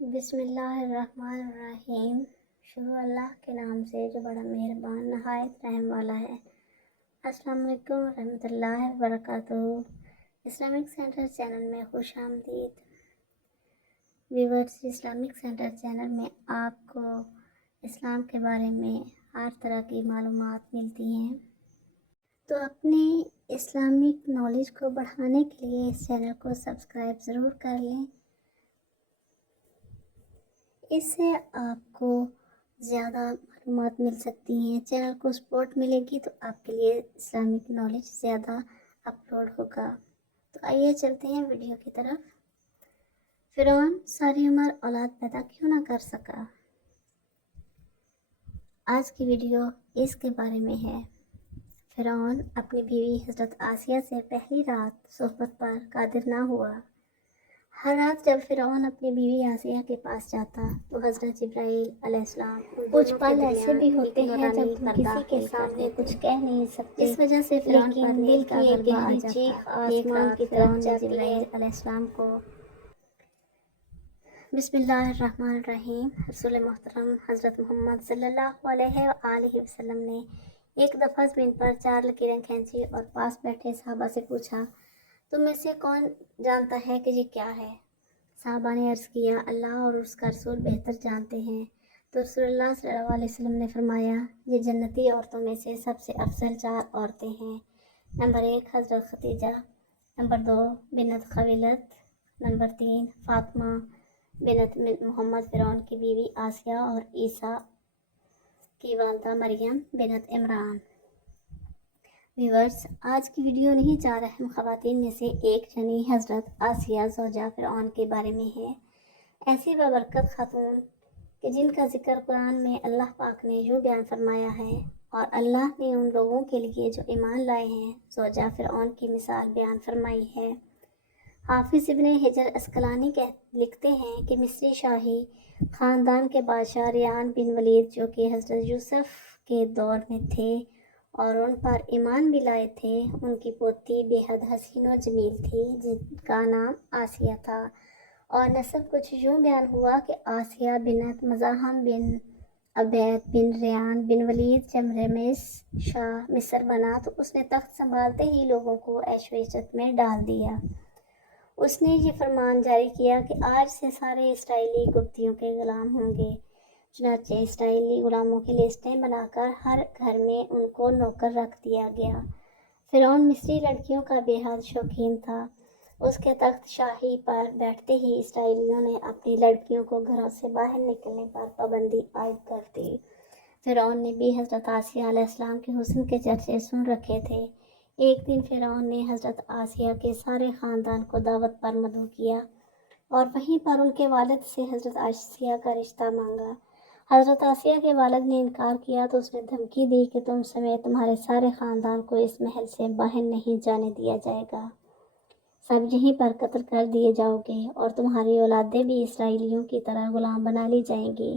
بسم اللہ الرحمن الرحیم۔ شروع اللہ کے نام سے جو بڑا مہربان نہایت رحم والا ہے۔ السلام علیکم ورحمۃ اللہ وبرکاتہ۔ اسلامک سینٹر چینل میں خوش آمدید۔ ویورز، اسلامک سینٹر چینل میں آپ کو اسلام کے بارے میں ہر طرح کی معلومات ملتی ہیں، تو اپنی اسلامک نالج کو بڑھانے کے لیے اس چینل کو سبسکرائب ضرور کر لیں۔ اس سے آپ کو زیادہ معلومات مل سکتی ہیں، چینل کو سپورٹ ملے گی تو آپ کے لیے اسلامک نالج زیادہ اپلوڈ ہوگا۔ تو آئیے چلتے ہیں ویڈیو کی طرف۔ فرعون ساری عمر اولاد پیدا کیوں نہ کر سکا؟ آج کی ویڈیو اس کے بارے میں ہے۔ فرعون اپنی بیوی حضرت آسیہ سے پہلی رات صحبت پر قادر نہ ہوا۔ ہر رات جب فرعون اپنی بیوی آسیہ کے پاس جاتا تو حضرت جبرائیل علیہ السلام کچھ پل ایسے بھی ہوتے ہیں جب تم کسی کے سامنے کچھ کہہ نہیں سکتے، اس وجہ سے فرعون پر دل کی ایک گہری چیخ آسمان کی طرف جاتی ہے۔ جبرائیل علیہ السلام کو بسم اللہ الرحمن الرحیم۔ رسول محترم حضرت محمد صلی اللہ علیہ وآلہ وسلم نے ایک دفعہ زمین پر 4 لکیریں کھینچی اور پاس بیٹھے صحابہ سے پوچھا، تم میں سے کون جانتا ہے کہ یہ کیا ہے؟ صحابہ نے عرض کیا، اللہ اور اس کا رسول بہتر جانتے ہیں۔ تو رسول اللہ صلی اللہ علیہ وسلم نے فرمایا، یہ جنتی عورتوں میں سے سب سے افضل 4 عورتیں ہیں۔ نمبر 1 حضرت خدیجہ، نمبر 2 بنت خویلد، نمبر 3 فاطمہ بنت محمد فرعون کی بیوی آسیہ اور عیسیٰ کی والدہ مریم بنت عمران۔ ویورز، آج کی ویڈیو نہیں 4 اہم خواتین میں سے ایک یعنی حضرت آسیہ زوجہ فرعون کے بارے میں ہے۔ ایسی بابرکت خاتون کہ جن کا ذکر قرآن میں اللہ پاک نے یوں بیان فرمایا ہے، اور اللہ نے ان لوگوں کے لیے جو ایمان لائے ہیں زوجہ فرعون کی مثال بیان فرمائی ہے۔ حافظ ابن حجر عسقلانی لکھتے ہیں کہ مصری شاہی خاندان کے بادشاہ ریان بن ولید جو کہ حضرت یوسف کے دور میں تھے اور ان پر ایمان بھی لائے تھے، ان کی پوتی بے حد حسین و جمیل تھی جن کا نام آسیہ تھا، اور نسب کچھ یوں بیان ہوا کہ آسیہ بنت مزاحم بن عبید بن ریان بن ولید جب رمیس شاہ مصر بنا تو اس نے تخت سنبھالتے ہی لوگوں کو عیش و عشرت میں ڈال دیا۔ اس نے یہ فرمان جاری کیا کہ آج سے سارے اسرائیلی گپتیوں کے غلام ہوں گے۔ چنانچہ اسرائیلی غلاموں کی لسٹیں بنا کر ہر گھر میں ان کو نوکر رکھ دیا گیا۔ فرعون مصری لڑکیوں کا بے حد شوقین تھا۔ اس کے تخت شاہی پر بیٹھتے ہی اسرائیلیوں نے اپنی لڑکیوں کو گھروں سے باہر نکلنے پر پابندی عائد کر دی۔ فرعون نے بھی حضرت آسیہ علیہ السلام کے حسن کے چرچے سن رکھے تھے۔ ایک دن فرعون نے حضرت آسیہ کے سارے خاندان کو دعوت پر مدعو کیا اور وہیں پر ان کے والد سے حضرت آسیہ کا رشتہ مانگا۔ حضرت آسیہ کے والد نے انکار کیا تو اس نے دھمکی دی کہ تم سمیت تمہارے سارے خاندان کو اس محل سے باہر نہیں جانے دیا جائے گا، سب یہیں پر قتل کر دیے جاؤ گے اور تمہاری اولادیں بھی اسرائیلیوں کی طرح غلام بنا لی جائیں گی۔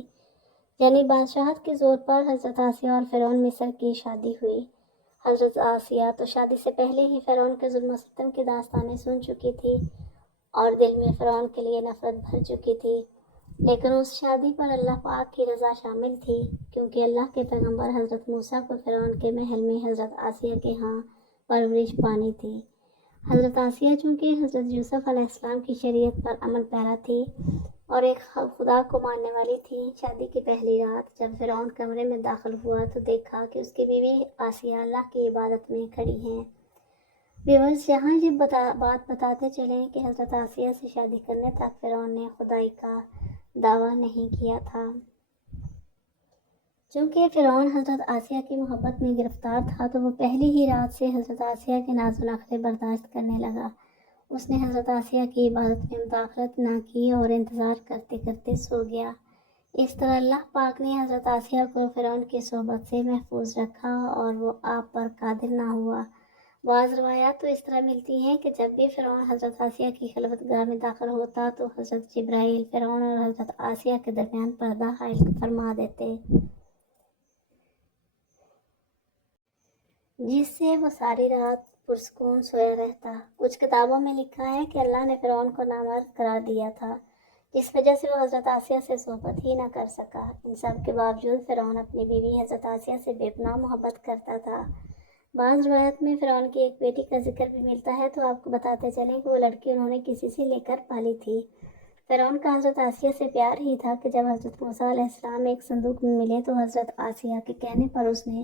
یعنی بادشاہت کے زور پر حضرت آسیہ اور فرعون مصر کی شادی ہوئی۔ حضرت آسیہ تو شادی سے پہلے ہی فرعون کے ظلم و ستم کی داستانیں سن چکی تھی اور دل میں فرعون کے لیے نفرت بھر چکی تھی، لیکن اس شادی پر اللہ پاک کی رضا شامل تھی، کیونکہ اللہ کے پیغمبر حضرت موسیٰ کو فرعون کے محل میں حضرت آسیہ کے ہاں پرورش پانی تھی۔ حضرت آسیہ چونکہ حضرت یوسف علیہ السلام کی شریعت پر عمل پیرا تھی اور ایک خدا کو ماننے والی تھی، شادی کی پہلی رات جب فرعون کمرے میں داخل ہوا تو دیکھا کہ اس کی بیوی آسیہ اللہ کی عبادت میں کھڑی ہیں۔ ویورز، یہاں یہ بات بتاتے چلیں کہ حضرت آسیہ سے شادی کرنے تک فرعون نے خدائی کا دعویٰ نہیں کیا تھا۔ چونکہ فرعون حضرت آسیہ کی محبت میں گرفتار تھا تو وہ پہلی ہی رات سے حضرت آسیہ کے ناز و نخرے برداشت کرنے لگا۔ اس نے حضرت آسیہ کی عبادت میں مداخلت نہ کی اور انتظار کرتے کرتے سو گیا۔ اس طرح اللہ پاک نے حضرت آسیہ کو فرعون کی صحبت سے محفوظ رکھا اور وہ آپ پر قادر نہ ہوا۔ بعض روایات تو اس طرح ملتی ہیں کہ جب بھی فرعون حضرت آسیہ کی خلوت گاہ میں داخل ہوتا تو حضرت جبرائیل فرعون اور حضرت آسیہ کے درمیان پردہ حائل فرما دیتے، جس سے وہ ساری رات پرسکون سویا رہتا۔ کچھ کتابوں میں لکھا ہے کہ اللہ نے فرعون کو نامرد قرار دیا تھا، جس وجہ سے وہ حضرت آسیہ سے صحبت ہی نہ کر سکا۔ ان سب کے باوجود فرعون اپنی بیوی حضرت آسیہ سے بے پناہ محبت کرتا تھا۔ بعض روایت میں فرعون کی ایک بیٹی کا ذکر بھی ملتا ہے، تو آپ کو بتاتے چلیں کہ وہ لڑکی انہوں نے کسی سے لے کر پالی تھی۔ فرعون کا حضرت آسیہ سے پیار ہی تھا کہ جب حضرت موسیٰ علیہ السلام ایک صندوق میں ملے تو حضرت آسیہ کے کہنے پر اس نے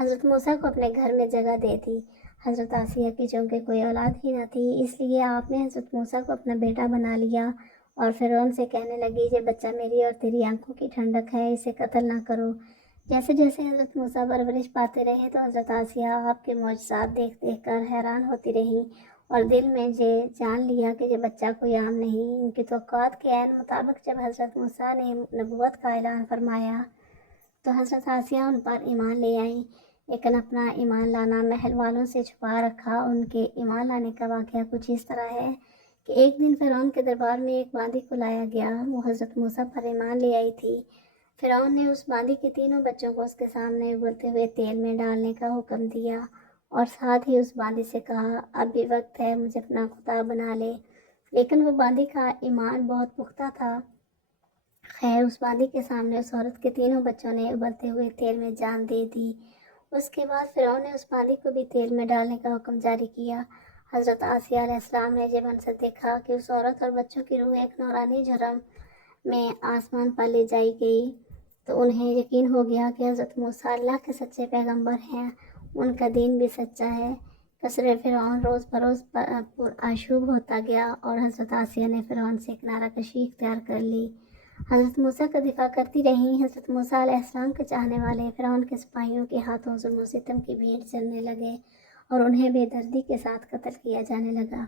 حضرت موسیٰ کو اپنے گھر میں جگہ دے دی۔ حضرت آسیہ کی چونکہ کوئی اولاد ہی نہ تھی، اس لیے آپ نے حضرت موسیٰ کو اپنا بیٹا بنا لیا اور فرعون سے کہنے لگی، یہ بچہ میری اور تیری آنکھوں کی ٹھنڈک ہے، اسے قتل نہ کرو۔ جیسے جیسے حضرت موسیٰ پرورش پاتے رہے تو حضرت آسیہ آپ کے معجزات دیکھ دیکھ کر حیران ہوتی رہی اور دل میں یہ جان لیا کہ یہ بچہ کوئی عام نہیں۔ ان کی توقعات کے عین مطابق جب حضرت موسیٰ نے نبوت کا اعلان فرمایا تو حضرت آسیہ ان پر ایمان لے آئیں، لیکن اپنا ایمان لانا محل والوں سے چھپا رکھا۔ ان کے ایمان لانے کا واقعہ کچھ اس طرح ہے کہ ایک دن فرعون کے دربار میں ایک باندی کو لایا گیا، وہ حضرت موسیٰ پر ایمان لے آئی تھی۔ فرعون نے اس باندی کے تینوں بچوں کو اس کے سامنے ابلتے ہوئے تیل میں ڈالنے کا حکم دیا اور ساتھ ہی اس باندی سے کہا، اب بھی وقت ہے، مجھے اپنا خدا بنا لے۔ لیکن وہ باندی کا ایمان بہت پختہ تھا۔ خیر، اس باندی کے سامنے اس عورت کے تینوں بچوں نے ابلتے ہوئے تیل میں جان دے دی۔ اس کے بعد فرعون نے اس باندی کو بھی تیل میں ڈالنے کا حکم جاری کیا۔ حضرت آسیہ علیہ السلام نے یہ منظر دیکھا کہ اس عورت اور بچوں کی روح ایک نورانی جرم میں آسمان پر لے جائی گئی، تو انہیں یقین ہو گیا کہ حضرت موسیٰ اللہ کے سچے پیغمبر ہیں، ان کا دین بھی سچا ہے۔ قصر فرعون روز بروز پرآشوب ہوتا گیا اور حضرت آسیہ نے فرعون سے کنارہ کشی اختیار کر لی۔ حضرت موسیٰ کا دفاع کرتی رہیں۔ حضرت موسیٰ علیہ السلام کے چاہنے والے فرعون کے سپاہیوں کے ہاتھوں ظلم و ستم کی بھیڑ چلنے لگے اور انہیں بے دردی کے ساتھ قتل کیا جانے لگا،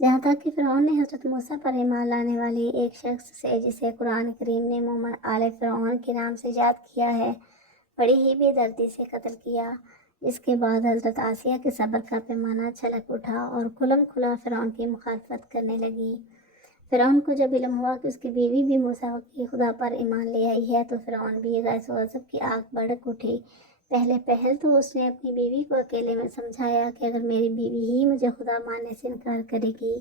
جہاں تک کہ فرعون نے حضرت موسیٰ پر ایمان لانے والے ایک شخص سے، جسے قرآن کریم نے مومن آل فرعون کے نام سے یاد کیا ہے، بڑی ہی بے دردی سے قتل کیا۔ اس کے بعد حضرت آسیہ کے صبر کا پیمانہ چھلک اٹھا اور کھلم کھلا فرعون کی مخالفت کرنے لگی۔ فرعون کو جب علم ہوا کہ اس کی بیوی بھی موسیٰ کی خدا پر ایمان لے آئی ہے تو فرعون بھی غیظ و غضب کی آگ بھڑک اٹھی۔ پہلے پہل تو اس نے اپنی بیوی کو اکیلے میں سمجھایا کہ اگر میری بیوی ہی مجھے خدا ماننے سے انکار کرے گی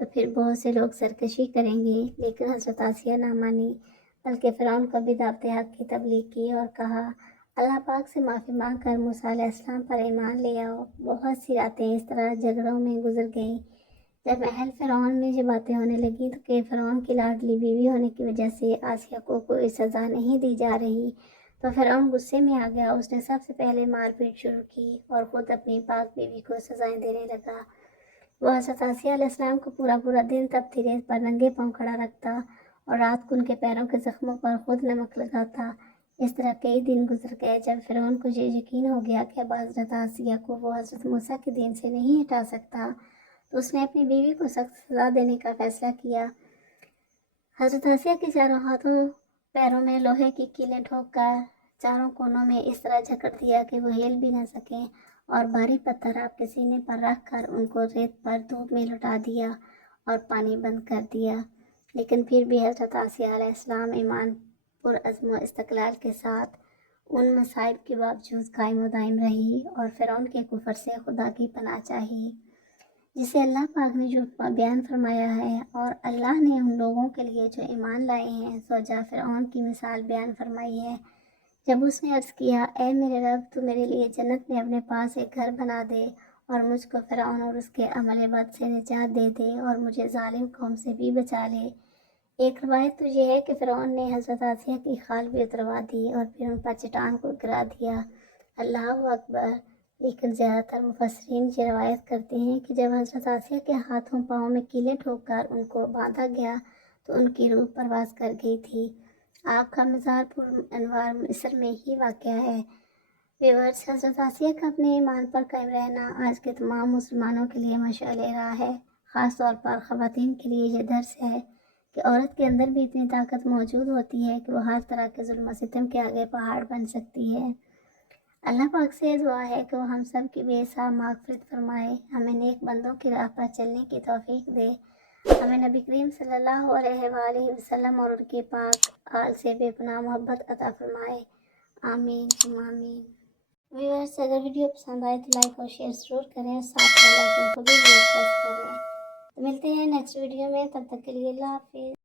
تو پھر بہت سے لوگ سرکشی کریں گے، لیکن حضرت آسیہ نہ مانی، بلکہ فرعون کو بھی دعوت حق کی تبلیغ کی اور کہا، اللہ پاک سے معافی مانگ کر موسیٰ علیہ السلام پر ایمان لے آؤ۔ بہت سی راتیں اس طرح جھگڑوں میں گزر گئیں۔ جب اہل فرعون میں یہ باتیں ہونے لگیں تو کہ فرعون کی لاڈلی بیوی ہونے کی وجہ سے آسیہ کو کوئی سزا نہیں دی جا رہی، تو فرعون غصے میں آ گیا۔ اس نے سب سے پہلے مار پیٹ شروع کی اور خود اپنی پاک بیوی کو سزائیں دینے لگا۔ وہ حضرت آسیہ علیہ السلام کو پورا دن تپتی ریت پر ننگے پاؤں کھڑا رکھتا اور رات کو ان کے پیروں کے زخموں پر خود نمک لگاتا۔ اس طرح کئی دن گزر گئے۔ جب فرعون کو یہ یقین ہو گیا کہ اب حضرت آسیہ کو وہ حضرت موسیٰ کے دین سے نہیں ہٹا سکتا تو اس نے اپنی بیوی کو سخت سزا دینے کا فیصلہ کیا۔ حضرت آسیہ کے چاروں ہاتھوں پیروں میں لوہے کی کیلیں ٹھوک کر چاروں کونوں میں اس طرح جکڑ دیا کہ وہ ہل بھی نہ سکیں، اور بھاری پتھر آپ کے سینے پر رکھ کر ان کو ریت پر دھوپ میں لٹا دیا اور پانی بند کر دیا۔ لیکن پھر بھی حضرت آسیہ علیہ السلام ایمان پرعزم و استقلال کے ساتھ ان مصائب کے باوجود قائم و دائم رہی اور فرعون کے کفر سے خدا کی پناہ چاہی، جسے اللہ پاک نے جھوٹ بیان فرمایا ہے، اور اللہ نے ان لوگوں کے لیے جو ایمان لائے ہیں زوجہ فرعون کی مثال بیان فرمائی ہے۔ جب اس نے عرض کیا، اے میرے رب، تو میرے لیے جنت میں اپنے پاس ایک گھر بنا دے اور مجھ کو فرعون اور اس کے عمل بد سے نجات دے دے اور مجھے ظالم قوم سے بھی بچا لے۔ ایک روایت تو یہ ہے کہ فرعون نے حضرت آسیہ کی خال بھی اتروا دی اور پھر ان پر چٹان کو گرا دیا۔ اللہ اکبر! لیکن زیادہ تر مفسرین یہ روایت کرتے ہیں کہ جب حضرت آسیہ کے ہاتھوں پاؤں میں کیلیں ٹھوک کر ان کو باندھا گیا تو ان کی روح پرواز کر گئی تھی۔ آپ کا مزار پرانوار مصر میں ہی واقع ہے۔ ویورز، حضرت آسیہ کا اپنے ایمان پر قائم رہنا آج کے تمام مسلمانوں کے لیے مشعل راہ ہے۔ خاص طور پر خواتین کے لیے یہ درس ہے کہ عورت کے اندر بھی اتنی طاقت موجود ہوتی ہے کہ وہ ہر طرح کے ظلم و ستم کے آگے پہاڑ بن سکتی ہے۔ اللہ پاک سے دعا ہے کہ وہ ہم سب کی بے حساب مغفرت فرمائے، ہمیں نیک بندوں کی راہ پر چلنے کی توفیق دے، ہمیں نبی کریم صلی اللہ علیہ وآلہ وسلم اور ان کی پاک آل سے بے پناہ محبت عطا فرمائے، آمین ثم آمین۔ ویورز، اگر ویڈیو پسند آئے تو لائک اور شیئر ضرور کریں اور ساتھ بیل آئیکن کو بھی پریس کریں۔ تو ملتے ہیں نیکسٹ ویڈیو میں، تب تک کے لیے اللہ حافظ۔